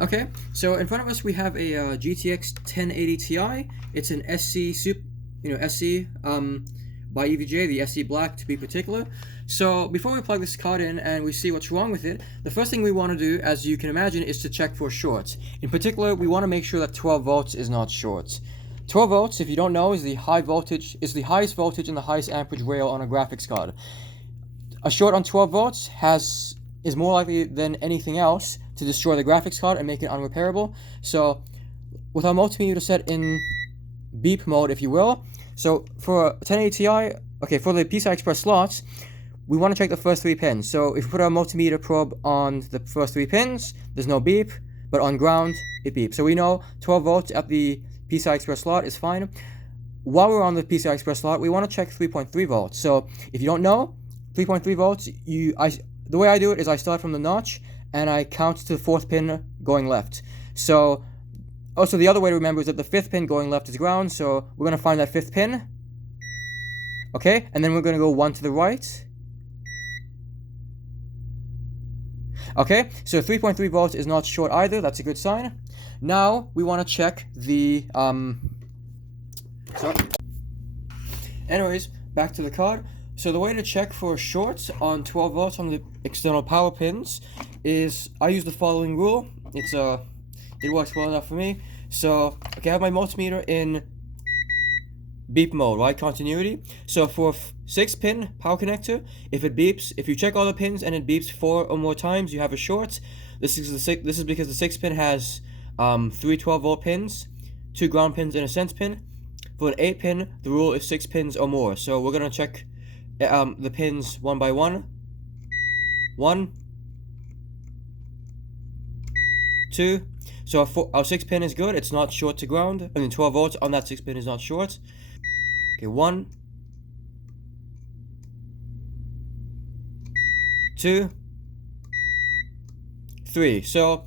Okay, so in front of us we have a GTX 1080 Ti. It's an SC SC by EVGA, the SC Black to be particular. So before we plug this card in and we see what's wrong with it, the first thing we want to do, as you can imagine, is to check for shorts. In particular, we want to make sure that 12 volts is not short. 12 volts, if you don't know, is the highest voltage and the highest amperage rail on a graphics card. A short on 12 volts is more likely than anything else to destroy the graphics card and make it unrepairable. So with our multimeter set in beep mode, if you will, so for 1080 Ti, okay, for the PCI Express slots, we want to check the first 3 pins. So if we put our multimeter probe on the first 3 pins, there's no beep, but on ground, it beeps. So we know 12 volts at the PCI Express slot is fine. While we're on the PCI Express slot, we want to check 3.3 volts. So if you don't know, 3.3 volts, the way I do it is I start from the notch and I count to the 4th pin going left. So also the other way to remember is that the 5th pin going left is ground, so we're going to find that 5th pin. Okay, and then we're going to go 1 to the right. Okay, so 3.3 volts is not short either, that's a good sign. Now we want to check the anyways, back to the card. So the way to check for shorts on 12 volts on the external power pins is I use the following rule. It works well enough for me. So, okay, I have my multimeter in beep mode, right? Continuity. So for 6-pin power connector, if it beeps, if you check all the pins and it beeps 4 or more times, you have a short. This is because the 6-pin has 3 12-volt pins, 2 ground pins, and a sense pin. For an 8-pin, the rule is 6 pins or more. So we're gonna check the pins one by one. 1, 2. So our 6-pin is good. It's not short to ground. I mean, 12 volts on that 6-pin is not short. Okay, 1, 2, 3. So,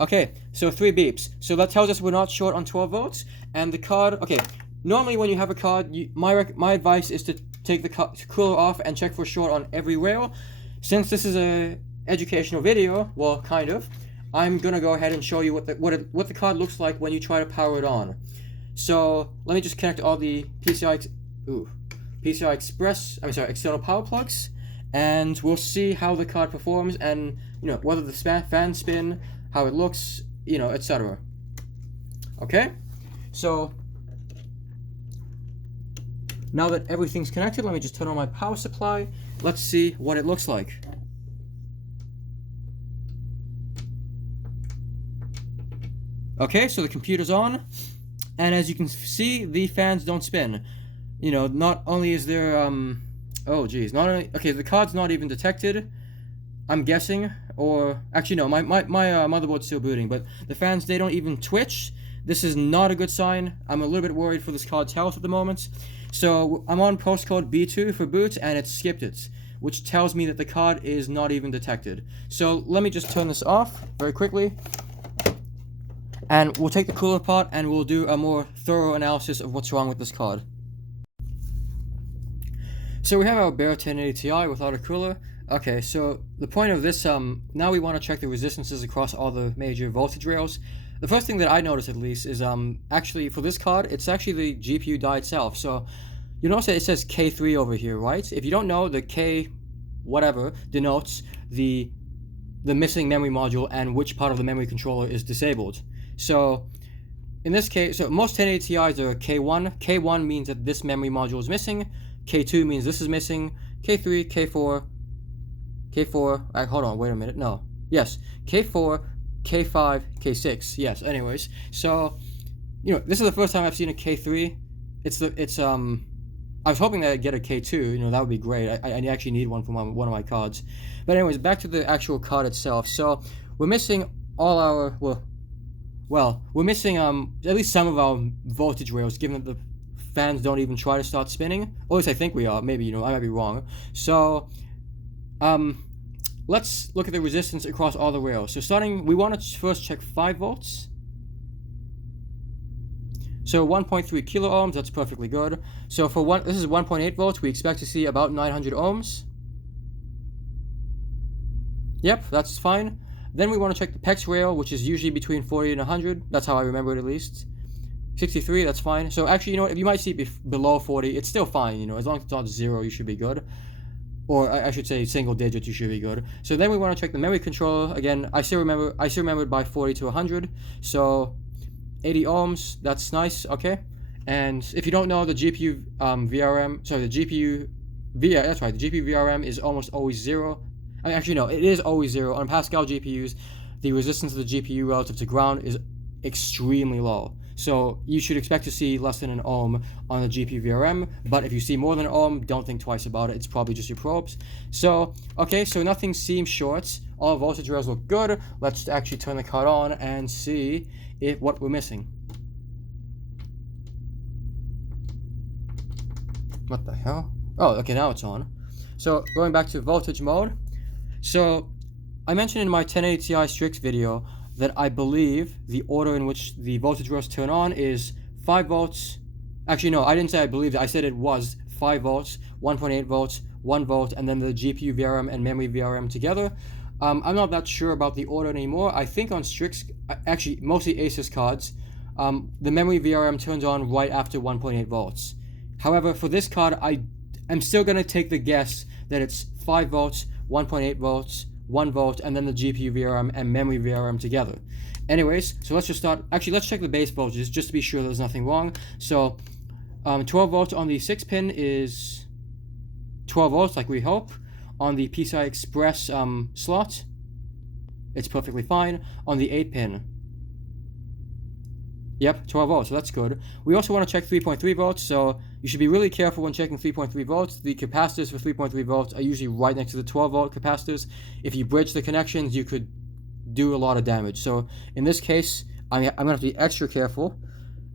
okay, so 3 beeps. So that tells us we're not short on 12 volts. And the card, okay, normally when you have a card, my advice is to take the cooler off and check for short on every rail. Since this is a educational video, well, kind of, I'm gonna go ahead and show you what the card looks like when you try to power it on. So let me just connect all the PCI Express, external power plugs, and we'll see how the card performs and whether the fan spin, how it looks, etc. Okay, so now that everything's connected, let me just turn on my power supply. Let's see what it looks like. Okay, so the computer's on, and as you can see, the fans don't spin. Not only is there, the card's not even detected, I'm guessing, or, actually no, my motherboard's still booting, but the fans, they don't even twitch. This is not a good sign. I'm a little bit worried for this card's health at the moment. So, I'm on postcode B2 for boot, and it skipped it, which tells me that the card is not even detected. So, let me just turn this off very quickly. And we'll take the cooler apart and we'll do a more thorough analysis of what's wrong with this card. So we have our bare 1080 Ti without a cooler. Okay, so the point of this, now we want to check the resistances across all the major voltage rails. The first thing that I noticed at least is actually for this card, it's actually the GPU die itself. So you notice that it says K3 over here, right? If you don't know, the K whatever denotes the missing memory module and which part of the memory controller is disabled. So, in this case, so most 1080 Ti's are K1. K1 means that this memory module is missing. K2 means this is missing. K3, K4, hold on, wait a minute, no. Yes, K4, K5, K6, yes, anyways. So, this is the first time I've seen a K3. I was hoping that I'd get a K2, that would be great. I actually need one for one of my cards. But anyways, back to the actual card itself. So, we're missing all our, we're missing at least some of our voltage rails, given that the fans don't even try to start spinning. Or at least I think we are. Maybe, I might be wrong. So, let's look at the resistance across all the rails. So we want to first check 5 volts. So 1.3 kilo ohms, that's perfectly good. So this is 1.8 volts, we expect to see about 900 ohms. Yep, that's fine. Then we want to check the PEX rail, which is usually between 40 and 100. That's how I remember it at least. 63, that's fine. So actually, you know what, if you might see it below 40, it's still fine, you know, as long as it's not 0, you should be good. Or I should say single digits, you should be good. So then we want to check the memory controller. Again, I still remember it by 40 to 100. So 80 ohms, that's nice, okay. And if you don't know, the GPU VRM, sorry, the GPU that's right, the GPU VRM is almost always 0. I mean, actually no, it is always 0. On Pascal GPUs, the resistance of the GPU relative to ground is extremely low. So you should expect to see less than an ohm on the GPU VRM, but if you see more than an ohm, don't think twice about it. It's probably just your probes. So, okay, so nothing seems short. All voltage rails look good. Let's actually turn the card on and see what we're missing. What the hell? Oh, okay, now it's on. So, going back to voltage mode. So, I mentioned in my 1080 Ti Strix video that I believe the order in which the voltage rails turn on is 5 volts. Actually, no, I didn't say I believed it. I said it was 5 volts, 1.8 volts, 1 volt, and then the GPU VRM and memory VRM together. I'm not that sure about the order anymore. I think on Strix, actually, mostly Asus cards, the memory VRM turns on right after 1.8 volts. However, for this card, I'm still going to take the guess that it's 5 volts, 1.8 volts, 1 volt, and then the GPU VRM and memory VRM together. Anyways, so let's just start. Actually, let's check the base voltages just to be sure there's nothing wrong. So, 12 volts on the 6-pin is 12 volts, like we hope. On the PCI Express slot, it's perfectly fine. On the 8-pin, yep, 12 volts, so that's good. We also want to check 3.3 volts, so you should be really careful when checking 3.3 volts. The capacitors for 3.3 volts are usually right next to the 12 volt capacitors. If you bridge the connections, you could do a lot of damage. So in this case, I'm going to have to be extra careful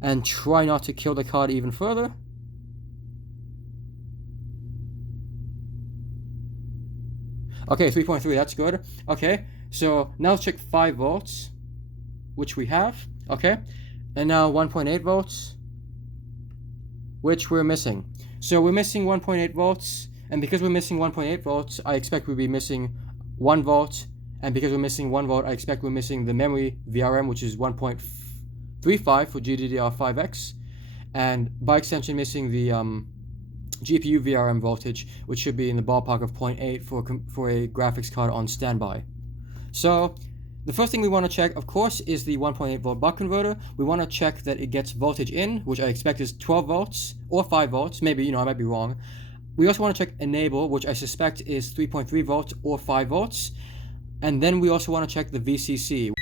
and try not to kill the card even further. Okay, 3.3, that's good. Okay, so now let's check 5 volts, which we have. Okay, and now 1.8 volts, which we're missing. So we're missing 1.8 volts, and because we're missing 1.8 volts, I expect we'll be missing 1 volt, and because we're missing 1 volt, I expect we're missing the memory VRM, which is 1.35 for GDDR5X, and by extension missing the GPU VRM voltage, which should be in the ballpark of 0.8 for a graphics card on standby. So the first thing we want to check, of course, is the 1.8 volt buck converter. We want to check that it gets voltage in, which I expect is 12 volts or 5 volts. Maybe, I might be wrong. We also want to check enable, which I suspect is 3.3 volts or 5 volts. And then we also want to check the VCC.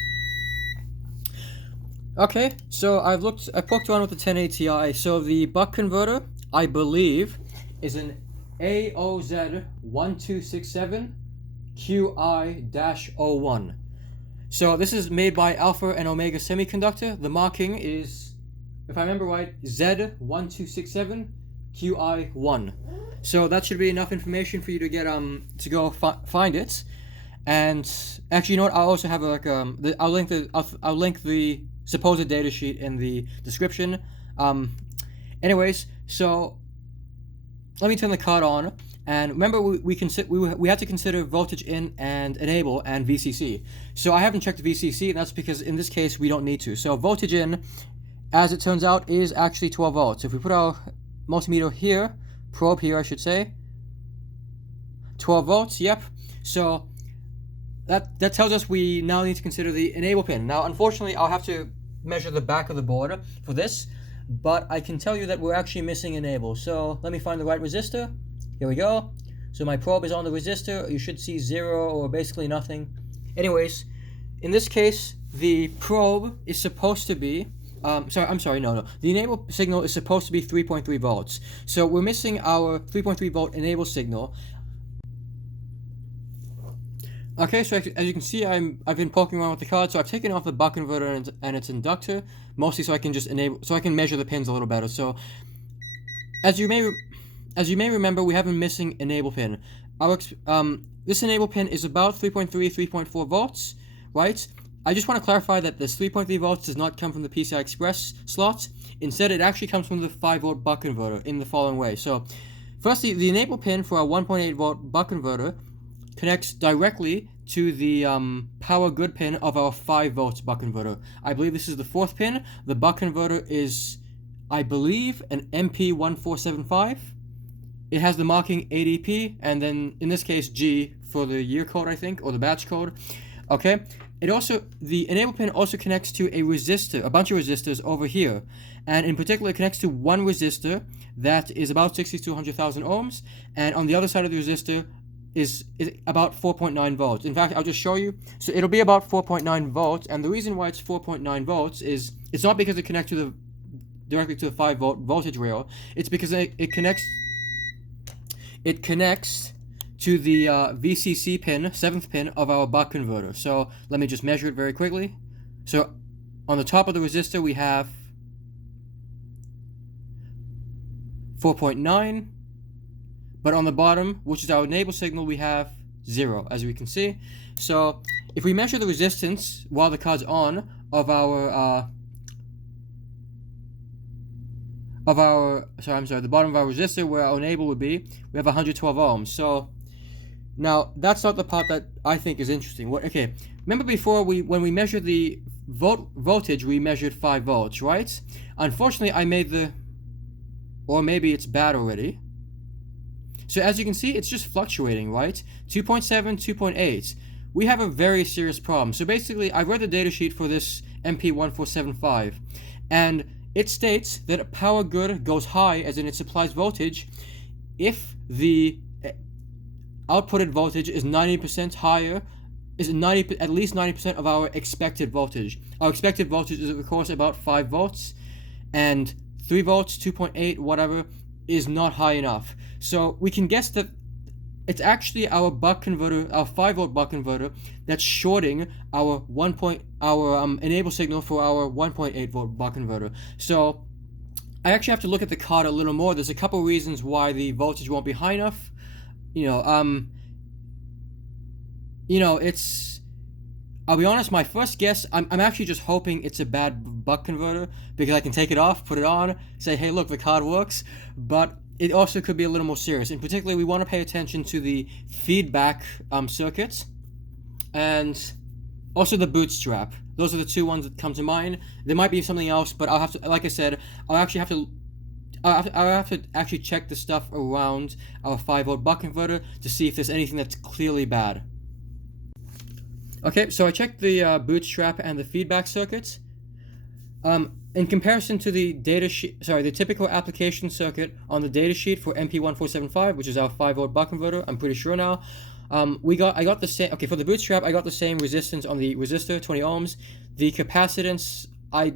Okay, so I poked around with the 1080 Ti. So the buck converter, I believe, is an AOZ1267 QI-01. So this is made by Alpha and Omega Semiconductor. The marking is, if I remember right, Z1267 QI1. So that should be enough information for you to get to go find it. And actually, you know what? I'll also have I'll link the supposed datasheet in the description. Anyways, so let me turn the card on. And remember, we have to consider voltage in and enable and VCC. So I haven't checked the VCC, and that's because in this case we don't need to. So voltage in, as it turns out, is actually 12 volts. If we put our multimeter here, probe here I should say, 12 volts, yep. So that tells us we now need to consider the enable pin. Now unfortunately I'll have to measure the back of the board for this, but I can tell you that we're actually missing enable. So let me find the right resistor. Here we go. So my probe is on the resistor. You should see 0 or basically nothing. Anyways, in this case, the probe is supposed to be, no. The enable signal is supposed to be 3.3 volts. So we're missing our 3.3 volt enable signal. Okay, so as you can see, I've been poking around with the card. So I've taken off the buck converter and its inductor, mostly so I can measure the pins a little better. So as you may remember, we have a missing enable pin. This enable pin is about 3.3, 3.4 volts, right? I just want to clarify that this 3.3 volts does not come from the PCI Express slot. Instead, it actually comes from the 5 volt buck converter in the following way. So, firstly, the enable pin for our 1.8 volt buck converter connects directly to the power good pin of our 5 volts buck converter. I believe this is the 4th pin. The buck converter is, I believe, an MP1475. It has the marking ADP, and then in this case G for the year code, I think, or the batch code. Okay. It also, the enable pin also connects to a resistor, a bunch of resistors over here, and in particular it connects to one resistor that is about 60 to 100,000 ohms, and on the other side of the resistor is about 4.9 volts. In fact, I'll just show you. So it'll be about 4.9 volts, and the reason why it's 4.9 volts is it's not because it connects to the directly to the 5 volt voltage rail. It's because it connects to the VCC pin, 7th pin of our buck converter. So let me just measure it very quickly. So on the top of the resistor we have 4.9, but on the bottom, which is our enable signal, we have 0, as we can see. So if we measure the resistance while the card's on of our the bottom of our resistor where our enable would be, we have 112 ohms. So now that's not the part that I think is interesting. Okay, remember before when we measured the voltage, we measured 5 volts, right? Unfortunately, I made or maybe it's bad already. So as you can see, it's just fluctuating, right? 2.7, 2.8. We have a very serious problem. So basically, I read the datasheet for this MP1475, and it states that power good goes high, as in it supplies voltage, if the outputted voltage is 90% higher, at least 90% of our expected voltage. Our expected voltage is, of course, about 5 volts, and 3 volts, 2.8, whatever, is not high enough. So we can guess that it's actually our buck converter, our 5 volt buck converter, that's shorting our enable signal for our 1.8 volt buck converter. So I actually have to look at the card a little more. There's a couple reasons why the voltage won't be high enough. I'll be honest, my first guess, I'm actually just hoping it's a bad buck converter, because I can take it off, put it on, say, hey, look, the card works, but it also could be a little more serious. In particular, we want to pay attention to the feedback circuits, and also the bootstrap. Those are the two ones that come to mind. There might be something else, but I'll have to, like I said, I'll have to actually check the stuff around our 5 volt buck converter to see if there's anything that's clearly bad. Okay, so I checked the bootstrap and the feedback circuits. In comparison to the the typical application circuit on the datasheet for MP1475, which is our 5 volt buck converter, I'm pretty sure now. I got the same. Okay, for the bootstrap, I got the same resistance on the resistor, 20 ohms. The capacitance, I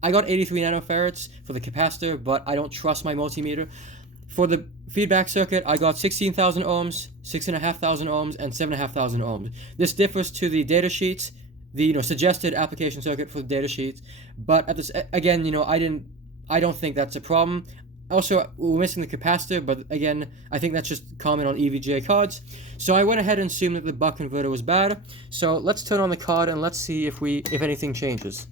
got 83 nanofarads for the capacitor, but I don't trust my multimeter. For the feedback circuit, I got 16,000 ohms, 6,500 ohms, and 7,500 ohms. This differs to the data sheets, the suggested application circuit for the data sheets. But at this, again, I don't think that's a problem. Also, we're missing the capacitor, but again, I think that's just common on EVGA cards. So I went ahead and assumed that the buck converter was bad. So let's turn on the card and let's see if anything changes.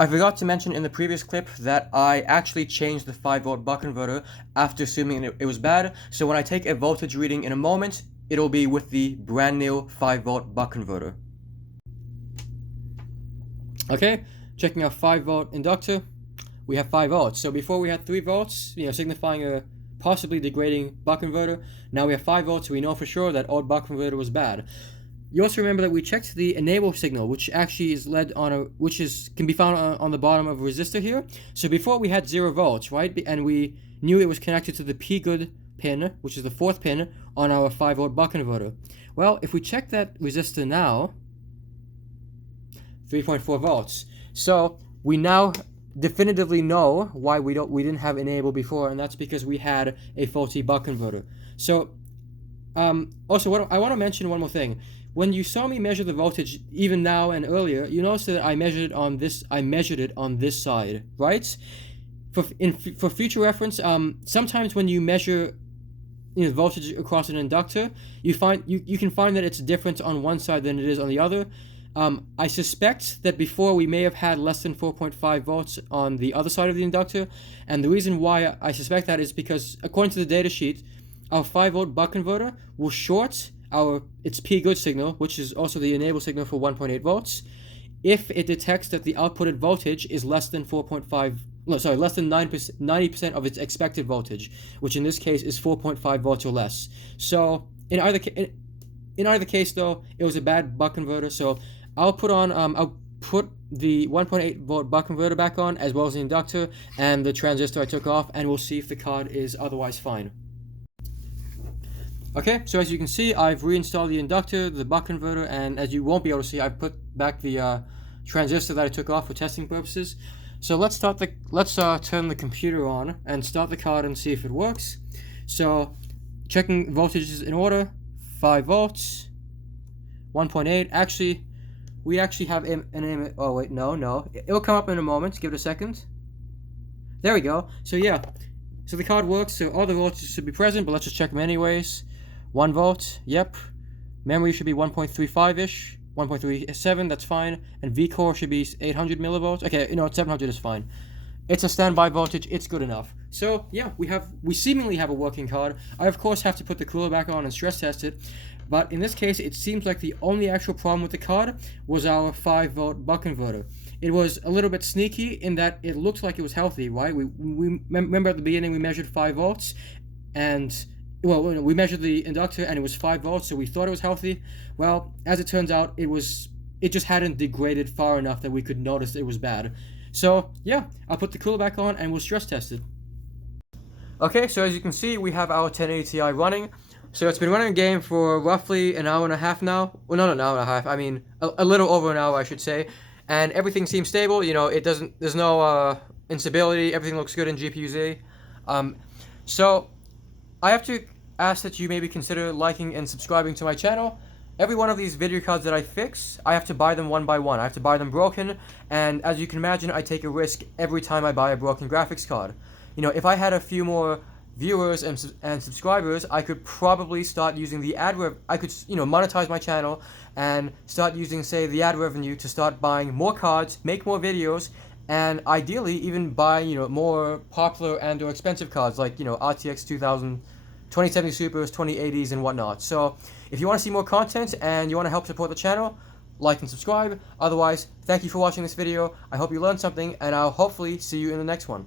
I forgot to mention in the previous clip that I actually changed the 5 volt buck converter after assuming it was bad. So when I take a voltage reading in a moment, it'll be with the brand new 5 volt buck converter. Okay, checking our 5 volt inductor. We have 5 volts. So before we had 3 volts, signifying a possibly degrading buck converter. Now we have 5 volts, so we know for sure that old buck converter was bad. You also remember that we checked the enable signal, which actually is can be found on the bottom of a resistor here. So before we had 0 volts, right? And we knew it was connected to the P good pin, which is the 4th pin on our 5 volt buck converter. Well, if we check that resistor now, 3.4 volts. So we now definitively know why we didn't have enable before, and that's because we had a faulty buck converter. So also, I want to mention one more thing. When you saw me measure the voltage, even now and earlier, you notice that I measured it on this side, right? For future reference, sometimes when you measure voltage across an inductor, you can find that it's different on one side than it is on the other. I suspect that before we may have had less than 4.5 volts on the other side of the inductor, and the reason why I suspect that is because according to the datasheet, our 5-volt buck converter will short its P good signal, which is also the enable signal for 1.8 volts, if it detects that the outputted voltage is less than 4.5, less than 90% of its expected voltage, which in this case is 4.5 volts or less. So in either case, though, it was a bad buck converter. So I'll put the 1.8 volt buck converter back on, as well as the inductor and the transistor I took off, and we'll see if the card is otherwise fine. Okay, so as you can see, I've reinstalled the inductor, the buck converter, and as you won't be able to see, I've put back the transistor that I took off for testing purposes. So let's turn the computer on and start the card and see if it works. So checking voltages in order: 5 volts, 1.8. Actually, we actually have an image. Oh wait, no, it'll come up in a moment. Give it a second. There we go. So yeah, so the card works. So all the voltages should be present, but let's just check them anyways. 1 volt, yep. Memory should be 1.35-ish, 1.37, that's fine. And V-core should be 800 millivolts. Okay, 700 is fine. It's a standby voltage, it's good enough. So yeah, we seemingly have a working card. I of course have to put the cooler back on and stress test it. But in this case, it seems like the only actual problem with the card was our 5-volt buck converter. It was a little bit sneaky in that it looked like it was healthy, right? We remember at the beginning we measured 5 volts, and we measured the inductor and it was 5 volts, so we thought it was healthy. Well, as it turns out, it just hadn't degraded far enough that we could notice it was bad. So yeah, I'll put the cooler back on and we'll stress test it. Okay, so as you can see, we have our 1080 Ti running. So it's been running a game for roughly an hour and a half now. Well, not an hour and a half. I mean, a little over an hour, I should say. And everything seems stable. There's no instability. Everything looks good in GPU-Z. So I have to ask that you maybe consider liking and subscribing to my channel. Every one of these video cards that I fix, I have to buy them one by one. I have to buy them broken, and as you can imagine, I take a risk every time I buy a broken graphics card. If I had a few more viewers and subscribers, I could probably start using the I could monetize my channel and start using, say, the ad revenue to start buying more cards, make more videos, and ideally even buy more popular and or expensive cards like RTX 2070 Supers, 2080s, and whatnot. So if you want to see more content and you want to help support the channel, like and subscribe. Otherwise, thank you for watching this video. I hope you learned something, and I'll hopefully see you in the next one.